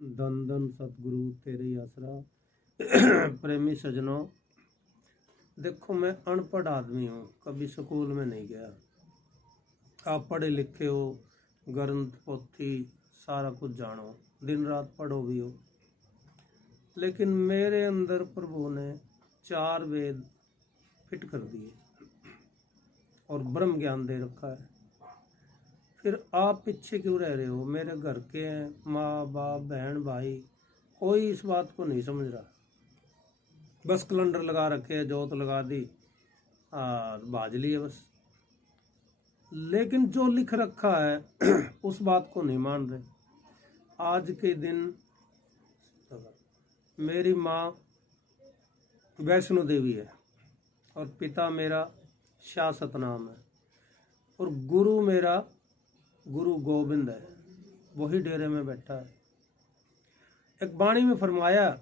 धन धन सतगुरु तेरे ही आसरा। प्रेमी सजनों, देखो मैं अनपढ़ आदमी हूँ, कभी स्कूल में नहीं गया। आप पढ़े लिखे हो, ग्रंथ पोथी सारा कुछ जानो, दिन रात पढ़ो भी हो, लेकिन मेरे अंदर प्रभु ने 4 वेद फिट कर दिए और ब्रह्म ज्ञान दे रखा है। फिर आप पीछे क्यों रह रहे हो? मेरे घर के हैं, माँ बाप बहन भाई, कोई इस बात को नहीं समझ रहा। बस कैलेंडर लगा रखे, जोत लगा दी, बाज लिए बस। लेकिन जो लिख रखा है उस बात को नहीं मान रहे। आज के दिन मेरी माँ वैष्णो देवी है और पिता मेरा शाह सतनाम है और गुरु मेरा गुरु गोविंद है, वही डेरे में बैठा है। एक बाणी में फरमाया,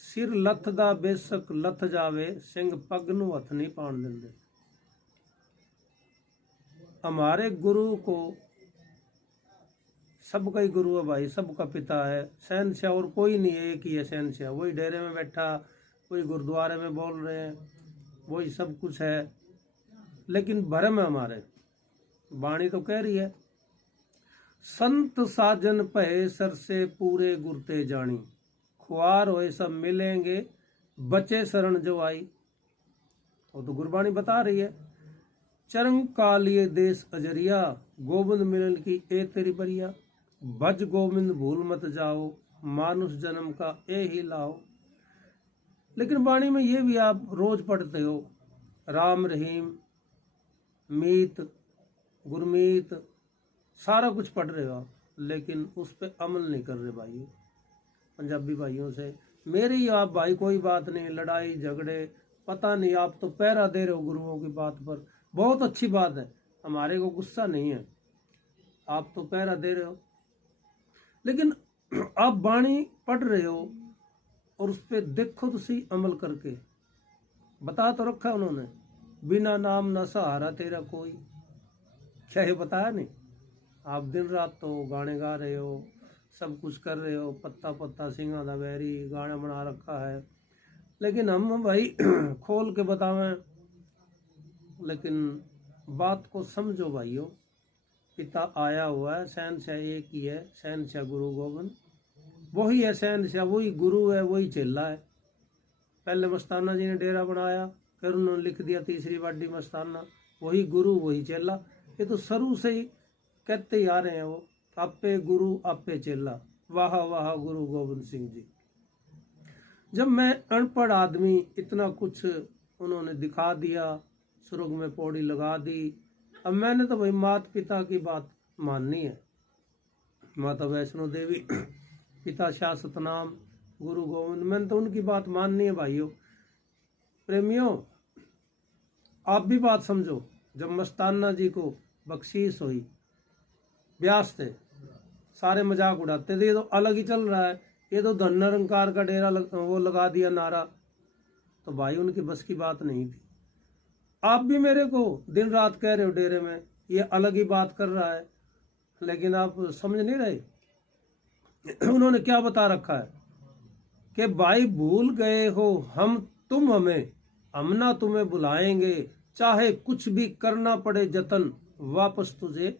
सिर लथ दा बेशक लथ जावे, सिंह पग नूं हथ नहीं पाण दिंदे। हमारे गुरु को, सबका ही गुरु है भाई, सबका पिता है, शहनशाह और कोई नहीं है, एक ही है शहनशाह। वही डेरे में बैठा, वही गुरुद्वारे में बोल रहे हैं, वही सब कुछ है, लेकिन भरम है हमारे। वाणी तो कह रही है, संत साजन भय सर से पूरे गुरते जानी, खुआर होए सब मिलेंगे, बचे शरण जो आई। वो तो गुरबाणी बता रही है, चरम कालिए देश अजरिया, गोविंद मिलन की ए तेरी बरिया, भज गोविंद भूल मत जाओ, मानुष जन्म का ए ही लाओ। लेकिन वाणी में ये भी आप रोज पढ़ते हो, राम रहीम मीत गुरमीत सारा कुछ पढ़ रहे हो आप, लेकिन उस पर अमल नहीं कर रहे भाइयों। पंजाबी भाइयों से मेरे ही आप भाई, कोई बात नहीं, लड़ाई झगड़े पता नहीं, आप तो पहरा दे रहे हो गुरुओं की बात पर, बहुत अच्छी बात है, हमारे को गुस्सा नहीं है, आप तो पहरा दे रहे हो। लेकिन आप वाणी पढ़ रहे हो और उस पर देखो तो सही अमल करके। बता तो रखा उन्होंने, बिना नाम न सहारा तेरा कोई, क्या ये बताया नहीं? आप दिन रात तो गाने गा रहे हो, सब कुछ कर रहे हो, पत्ता पत्ता सिंगा दा बैरी गाना बना रखा है, लेकिन हम भाई खोल के बतावें। लेकिन बात को समझो भाइयों, पिता आया हुआ है, शहनशाह एक ही है, शहनशाह गुरु गोविंद, वही है शहनशाह, वही गुरु है, वही चेला है। पहले मस्ताना जी ने डेरा बनाया, फिर उन्होंने लिख दिया तीसरी वाडी मस्ताना, वही गुरु वही चेला। ये तो शुरू से ही कहते ही आ रहे हैं, वो आपे गुरु आपे चेला, वाह वाह गुरु गोविंद सिंह जी। जब मैं अनपढ़ आदमी, इतना कुछ उन्होंने दिखा दिया, सुर्ग में पौड़ी लगा दी, अब मैंने तो भाई माता पिता की बात माननी है। माता वैष्णो देवी, पिता शाह सतनाम, गुरु गोविंद, मैंने तो उनकी बात माननी है भाइयों। प्रेमियों, आप भी बात समझो। जब मस्ताना जी को बख्शीश हुई, ब्यास थे, सारे मजाक उड़ाते थे, ये तो अलग ही चल रहा है, ये तो धन निरंकार का डेरा वो लगा दिया नारा, तो भाई उनकी बस की बात नहीं थी। आप भी मेरे को दिन रात कह रहे हो डेरे में ये अलग ही बात कर रहा है, लेकिन आप समझ नहीं रहे। उन्होंने क्या बता रखा है कि भाई भूल गए हो हम तुम हमें, हम ना तुम्हें बुलाएंगे, चाहे कुछ भी करना पड़े जतन, वापस तुझे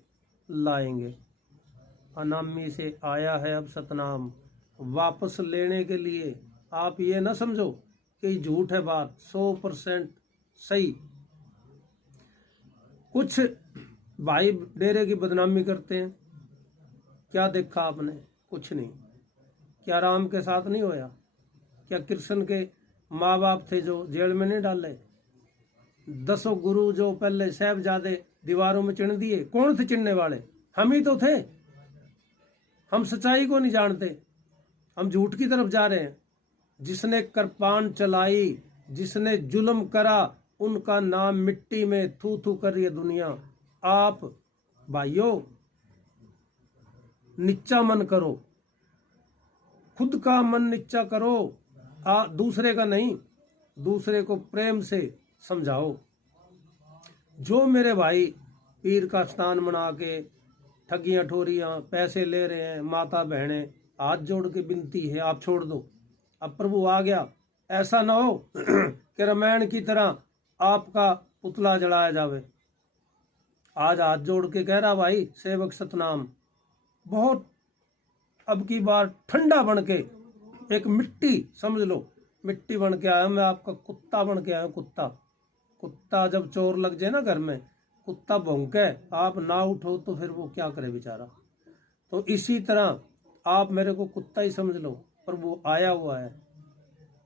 लाएंगे। अनामी से आया है अब सतनाम, वापस लेने के लिए। आप ये ना समझो कि झूठ है बात, 100% सही। कुछ भाई डेरे की बदनामी करते हैं, क्या देखा आपने? कुछ नहीं। क्या राम के साथ नहीं होया? क्या कृष्ण के माँ बाप थे जो जेल में नहीं डाले? 10 गुरु जो पहले साहबजादे दीवारों में चिन दिए, कौन थे चिनने वाले? हम ही तो थे। हम सच्चाई को नहीं जानते, हम झूठ की तरफ जा रहे हैं। जिसने कृपान चलाई, जिसने जुल्म करा, उनका नाम मिट्टी में थू थू कर रही है दुनिया। आप भाइयों नीचा मन करो, खुद का मन नीचा करो, दूसरे का नहीं, दूसरे को प्रेम से समझाओ। जो मेरे भाई पीर का स्थान बना के ठगियां ठोरियां पैसे ले रहे हैं, माता बहनें, हाथ जोड़ के विनती है आप छोड़ दो। अब प्रभु आ गया, ऐसा ना हो कि रामायण की तरह आपका पुतला जलाया जावे। आज हाथ जोड़ के कह रहा भाई सेवक सतनाम, बहुत अब की बार ठंडा बन के, एक मिट्टी समझ लो, मिट्टी बन के आया, मैं आपका कुत्ता बन के आया। कुत्ता जब चोर लग जाए ना घर में, कुत्ता भौंके, आप ना उठो तो फिर वो क्या करे बेचारा। तो इसी तरह आप मेरे को कुत्ता ही समझ लो, पर वो आया हुआ है,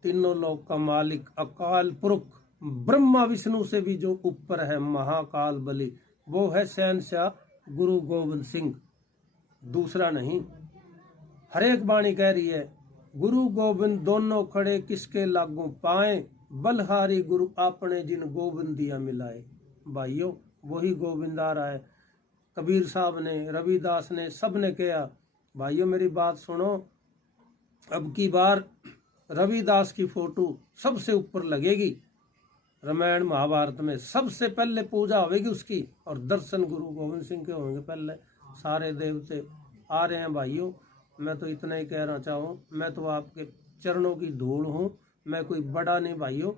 तीनों लोक का मालिक, अकाल पुरख, ब्रह्मा विष्णु से भी जो ऊपर है, महाकाल बली, वो है शहंशाह गुरु गोविंद सिंह, दूसरा नहीं। हर एक वाणी कह रही है, गुरु गोविंद दोनों खड़े किसके लागू पाए, बलहारी गुरु आपने जिन गोविंदिया मिलाए। भाइयों वही गोविंद आ रहा है। कबीर साहब ने, रविदास ने, सब ने कहा। भाइयों मेरी बात सुनो, अब की बार रविदास की फोटो सबसे ऊपर लगेगी, रामायण महाभारत में सबसे पहले पूजा होगी उसकी, और दर्शन गुरु गोविंद सिंह के होंगे पहले। सारे देवते आ रहे हैं भाइयों। मैं तो इतना ही कहना चाहूँ, मैं तो आपके चरणों की धूल हूँ, मैं कोई बड़ा नहीं भाइयों।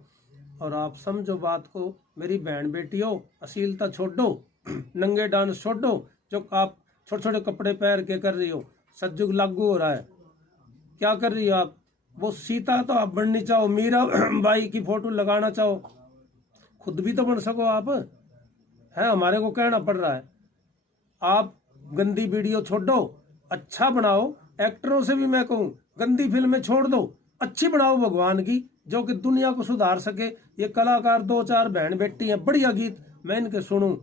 और आप समझो बात को, मेरी बहन बेटियों, अश्लीलता छोड़ो, नंगे डांस छोड़ो, जो आप छोटे छोटे कपड़े पहन के कर रही हो, सतयुग लागू हो रहा है, क्या कर रही हो आप। वो सीता तो आप बननी चाहो, मीरा बाई की फोटो लगाना चाहो, खुद भी तो बन सको आप, है हमारे को कहना पड़ रहा है। आप गंदी वीडियो छोड़ो, अच्छा बनाओ। एक्टरों से भी मैं कहूँ, गंदी फिल्में छोड़ दो, अच्छी बनाओ भगवान की, जो कि दुनिया को सुधार सके। ये कलाकार 2-4 बहन बेटी हैं, बढ़िया गीत मैं इनके सुनूं,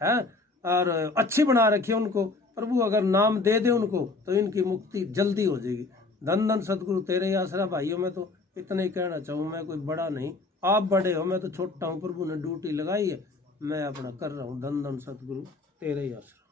है, और अच्छी बना रखी है उनको। प्रभु अगर नाम दे दे उनको तो इनकी मुक्ति जल्दी हो जाएगी। धन धन सतगुरु तेरे ही आसरा। भाइयों मैं तो इतना ही कहना चाहूँ, मैं कोई बड़ा नहीं, आप बड़े हो, मैं तो छोटा हूँ। प्रभु ने ड्यूटी लगाई है, मैं अपना कर रहा हूँ। धन धन सतगुरु तेरे ही आसरा।